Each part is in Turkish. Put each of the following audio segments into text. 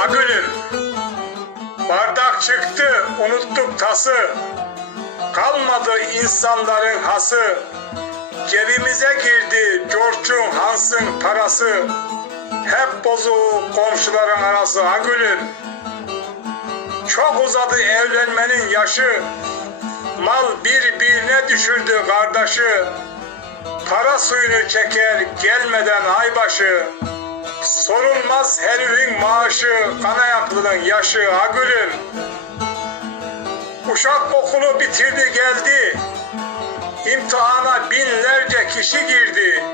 Agülüm. Bardak çıktı, unuttuk tası. Kalmadı insanların hası. Cebimize girdi George'un Hans'ın parası. Hep bozuk komşuların arası Agülüm. Çok uzadı evlenmenin yaşı. Mal birbirine düşürdü kardeşi. Para suyunu çeker gelmeden aybaşı. Sorulmaz herifin maaşı, kanayaklının yaşı agülüm. Uşak okulu bitirdi geldi. İmtihana binlerce kişi girdi.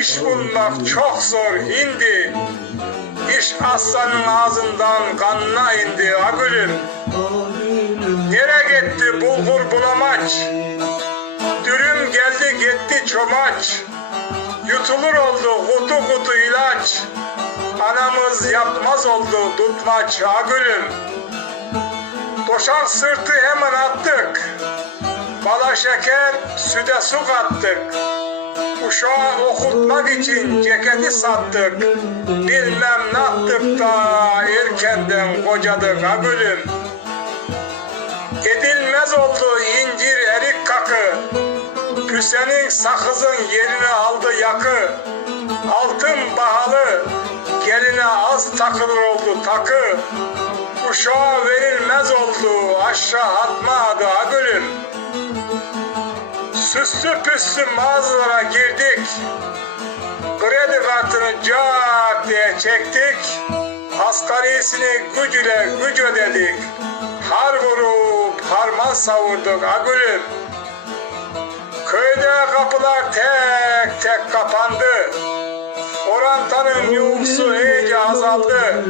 İş bulmak çok zor indi. İş aslanın ağzından kanına indi agülüm. Nereye gitti bulgur bulamaç? Dürüm geldi gitti çomaç. Yutulur oldu kutu kutu ilaç. Anamız yapmaz oldu tutmaç agülüm. Doşan sırtı hemen attık. Bala şeker, süde su kattık. Uşağı okutmak için ceketi sattık. Bilmem ne yaptık da erkenden kocadık agülüm. Edilmez oldu incir. Hüseyin sakızın yerini aldı yakı. Altın bahalı geline az takılır oldu takı. Uşağa verilmez oldu aşağı atma adı agülüm. Süslü püslü mağazalara girdik. Kredi kartını cart diye çektik. Asgarisini gücüle güç ödedik. Har vurup harman savurduk agülüm. Kapılar tek tek kapandı. Orantanın nüfusu iyice azaldı.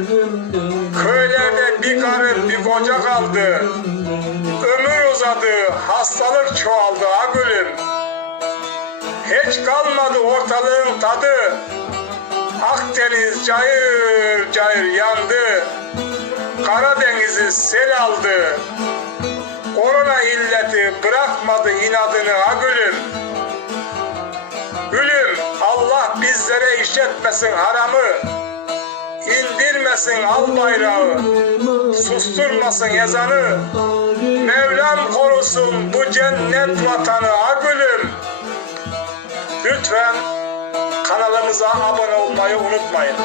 Köylerde bir karı bir koca kaldı. Ömür uzadı, hastalık çoğaldı agülüm. Hiç kalmadı ortalığın tadı. Akdeniz cayır cayır yandı. Karadeniz'i sel aldı. Korona illeti bırakmadı inadını agülüm. Gülüm bizlere işletmesin haramı. İndirmesin al bayrağı. Susturmasın ezanı. Mevlam korusun bu cennet vatanı agülüm. Lütfen kanalımıza abone olmayı unutmayın.